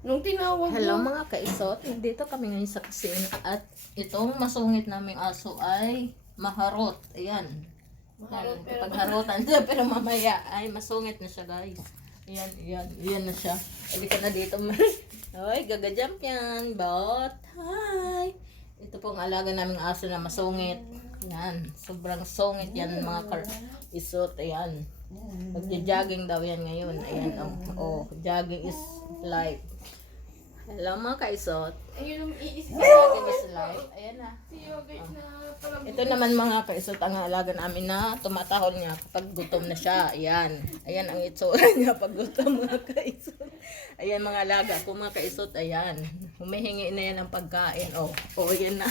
Nung tinawag Hello mo. mga kaisot, nandito kami ngayon sa kusina at itong masungit naming aso ay maharot. Ayan. Maharot, pero- Kapag harotan siya pero mamaya ay masungit na siya guys. Ayan na siya. Hindi ka na dito. Ay, gagajump yan. Bot. Hi. Ito pong alaga naming aso na masungit. Yan. Sobrang sungit yan mga isot. Ayan. Magja-jogging daw yan ngayon. Ayan. Oh, jogging is life. Hello mga kaisot. Ayun yung iisip. Jogging is life. Ayan na. Si yogurt na parang... Ito naman mga kaisot ang alaga namin na tumatahol niya kapag gutom na siya. Ayan. Ayan ang itsura niya pag gutom mga kaisot. Ayan mga alaga ko mga kaisot. Ayan. Humihingi na yan ng pagkain. Oh, yan na.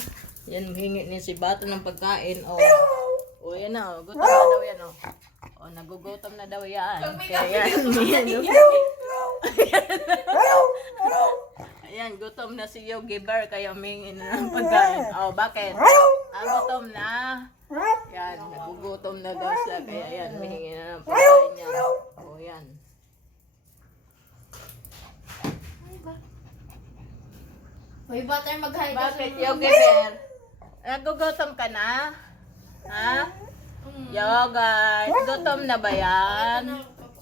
Yan, humingi niya si Bato ng pagkain. Oh, yan na. Oh. Gutom na daw yan. Oh, nagugutom na daw yan. Kaya yan. Ayan, gutom na si Yogi Bear kaya humingi na ng pagkain. Oh, bakit? Gutom na. Yan, nagugutom na daw siya. Kaya yan, humingi na ng pagkain niya. Oh, yan. Hoy, butter, mag-hi ka Bakit, sa- Yogi Bear? Nagugutom ka na? Ha? Yogurt, gutom na ba yan?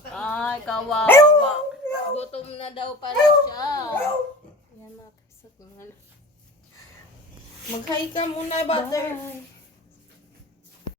Ay, kawawa. Gutom na daw pala siya. Yan mga kasat mga. Mag-hi ka muna, butter. Bye.